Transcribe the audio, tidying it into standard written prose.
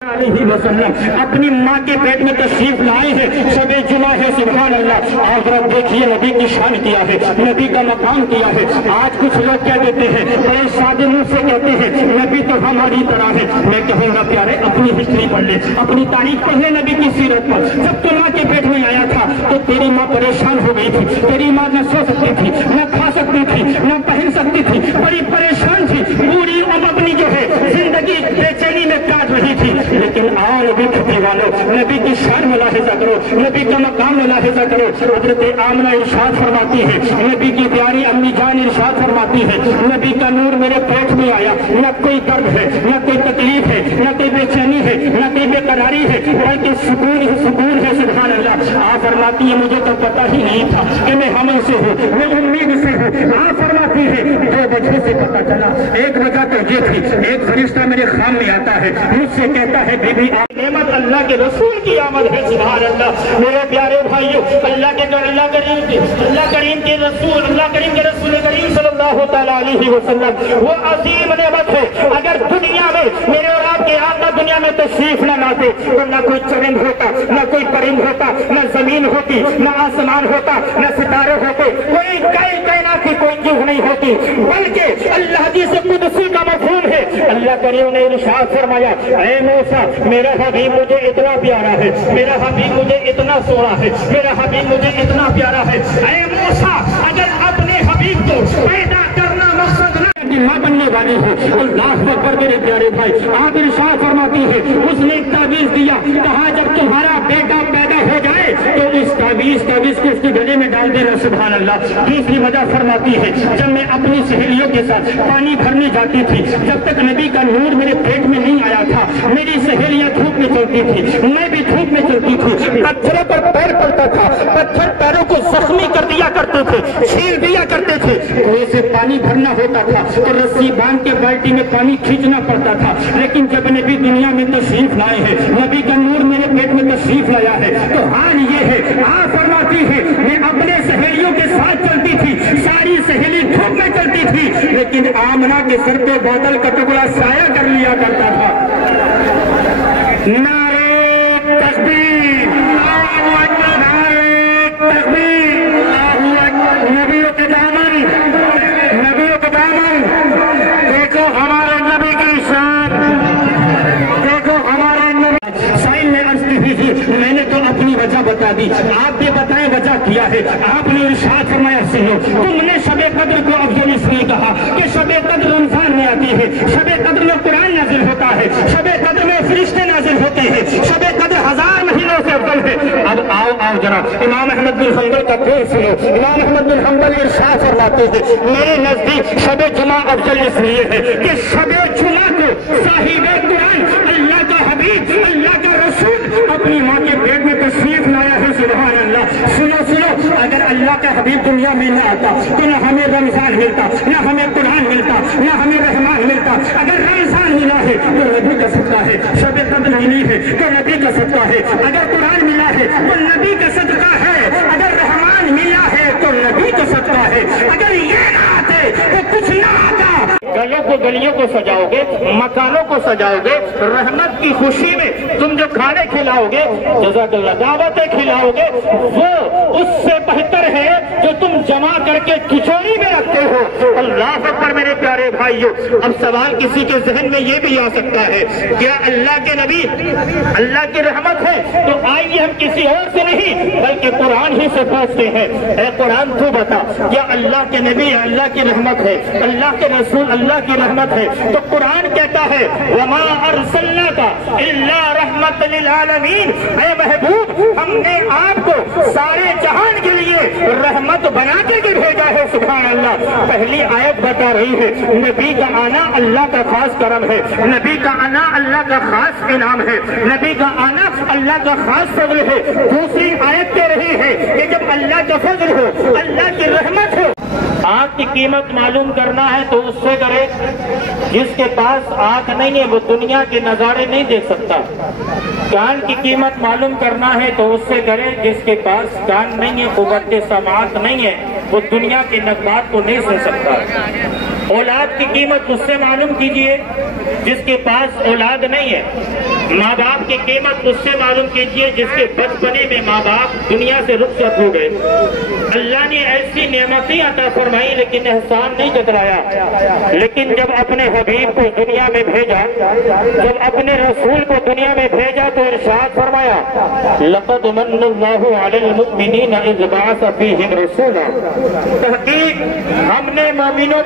वसल्लम अपनी माँ के पेट में तशरीफ लाए हैं। शबे जुमा है, सुभान अल्लाह। आप जरा देखिए नबी की शान किया है, नबी का मकाम किया है। आज कुछ लोग क्या कहते हैं, बड़े सादे मुंह से कहते हैं नबी तो हमारी तरह है। मैं कहूँगा प्यारे अपनी हिस्ट्री पढ़ ले, अपनी तारीख पढ़ ले नबी की सीरत पर। जब तो माँ के पेट में आया था तो तेरी माँ परेशान हो गई थी, तेरी माँ न सो सकती थी, न खा सकती थी, न पहन सकती थी, बड़ी परेशान थी। पूरी अब अपनी जो है जिंदगी बेचैनी में काट रही थी। लेकिन आओ नबी की वालों, नबी की शान मुलाहिजा करो, नबी का मकाम मुलाहिजा करो। हजरत आमना इरशाद फरमाती है, नबी की प्यारी अम्मी जान इरशाद फरमाती है, नबी का नूर मेरे पेट में आया। न कोई दर्द है, न कोई तकलीफ है, न कोई बेचैनी है, न कोई बेकरारी है, बल्कि सुकून ही सुकून है। सुभान अल्लाह। आप फरमाती है मुझे तो पता ही नहीं था कि मैं हमल से हूँ, मैं उम्मीद से हूँ। आप फरमाती है 2 वजह से पता चला। एक वजह तो ये थी, एक फरिश्ता मेरे खाम में आता है, मुझसे कहता है बीबी नेमत अल्लाह के रसूल की आमद है। सुभान अल्लाह। मेरे प्यारे भाइयों, अल्लाह करीम के रसूल, अल्लाह करीम के रसूल करीम सल्लल्लाहु तआला अलैहि वसल्लम वो अजीम नेमत है। अगर दुनिया में मेरे और आपके आका दुनिया में तशरीफ न लाते तो न कोई चरिंद होता, न कोई परिंद होता, न जमीन होती, न आसमान होता, न सितारे होते, कोई कायनात की कोई चीज नहीं होती। बल्कि अल्लाह जी से कुदसी का मफहूम है। अल्लाह करीम ने इरशाद फरमाया, ऐ मूसा मेरा हबीब मुझे इतना प्यारा है, मेरा हबीब मुझे इतना सोना है, मेरा हबीब मुझे इतना प्यारा है। ऐ मूसा अगर अपने हबीब को पैदा करना मकसद माँ बनने वाली हो, अल्लाह अकबर। मेरे प्यारे भाई, आप इरशाद फरमाती है उसने एक तावीज दिया, कहा जब तुम्हारा बेटा पैदा हो जाए तो इस तावीज को उसके गले में डाल देना। सुभान अल्लाह। दूसरी वजह फरमाती है जब मैं अपनी सहेलियों के साथ पानी भरने जाती थी, जब तक नबी का नूर मेरे पेट में नहीं आया था, मेरी सहेलियां धूप में चलती थी, मैं भी धूप में चलती थी। पत्थरों पर पैर पड़ता था, पत्थर पैरों को जख्मी कर दिया करते थे, छील दिया करते थे। कुएं से पानी भरना होता था तो रस्सी बांध के बाल्टी में पानी खींचना पड़ता था। लेकिन जब नबी दुनिया में तशरीफ लाए हैं, नबी का नूर मेरे पेट में तशरीफ लाया है, तो हाल ये है। आप फरमाती है मैं अपने सहेलियों के साथ चलती थी, सारी सहेली धूप में चलती थी, लेकिन आमना के सर पे बादल का टुकड़ा साया कर लिया करता था। नारे तकबीर, नारे तकबीर, नबियों के दामन, नबियों के दामन। देखो हमारे नबी की शान, देखो हमारे नबी। साइन में अर्ज की थी, मैंने तो अपनी वजह बता दी, आप भी बताएं वजह किया है। आपने इरशाद फरमाया सुनो, तुमने शबे कद्र को अफजल इसलिए कहा कि शबे कद्र रमजान में आती है, शबे कद्र में कुरान नाजिल होता है, शबे कद्र में फरिश्ते नाजिल होते हैं, शबे कद्र 1000 महीनों से अफजल है। अब आओ जरा इमाम अहमद बिन हंबल का कौल सुनो। इमाम अहमद बिन हंबल इरशाद फरमाते हैं मेरे नजदीक शबे जुमा अफजल इसलिए है कि शबे जुमा को साहिबे कुरान अल्लाह का हबीब, अल्लाह का रसूल अपनी माँ के पेट में तशरीफ लाया है। सुभान अल्लाह। सुनो अगर अल्लाह का हबीब दुनिया में न आता तो न हमें रमजान मिलता, न हमें कुरान मिलता, न हमें रहमान मिलता। अगर रमजान मिला है तो नबी का सदका है, शबे कद्र मिली है तो नबी का सदका है, अगर कुरान मिला है तो नबी का सदका है, अगर रहमान मिला है तो नबी का सदका है। अगर ये ना आते तो कुछ ना आता। गलियों को सजाओगे, मकानों को सजाओगे, रहमत की खुशी में तुम जो खाने खिलाओगे, जज़ाकल्लाह, दावतें खिलाओगे, वो उससे बेहतर है जो तुम जमा करके तिजोरी में रखते हो। अल्लाह अकबर। मेरे प्यारे भाइयों, अब सवाल किसी के जहन में ये भी आ सकता है क्या अल्लाह के नबी अल्लाह की रहमत है? तो आइए हम किसी और से नहीं बल्कि कुरान ही से पूछते हैं, ऐ कुरान तू बता क्या अल्लाह के नबी अल्लाह की रहमत है, अल्लाह के रसूल अल्लाह की रहमत है? तो कुरान कहता है वमा अरसलनाका इल्ला रहमतल लिल आलमीन। ऐ महबूब हमने आपको सारे जहान के लिए रहमत बना के भेजा है। सुभान अल्लाह। पहली आयत बता रही है नबी का आना अल्लाह का खास करम है, नबी का आना अल्लाह का खास इनाम है, नबी का आना अल्लाह का खास फजल है। दूसरी आयत कह रही है कि जब अल्लाह का फजल हो, अल्लाह की रहमत हो। आँख की कीमत मालूम करना है तो उससे करे जिसके पास आँख नहीं है वो दुनिया के नजारे नहीं देख सकता। कान की कीमत मालूम करना है तो उससे करे जिसके पास कान नहीं है, कुव्वत समाअत नहीं है, वो दुनिया के नगमात को नहीं सुन सकता। औलाद की कीमत उससे मालूम कीजिए जिसके पास औलाद नहीं है। ماں باپ کی قیمت اس سے معلوم کیجئے جس کے بچپنے میں ماں باپ دنیا سے رخصت ہو گئے. اللہ نے ایسی نعمتیں عطا فرمائی لیکن احسان نہیں جتلایا. لیکن جب اپنے حبیب کو دنیا میں بھیجا، جب اپنے رسول کو دنیا میں بھیجا تو ارشاد فرمایا لقد من اللہ علی المؤمنین اذ بعث فیہم رسولا. تحقیق ہم نے مومنوں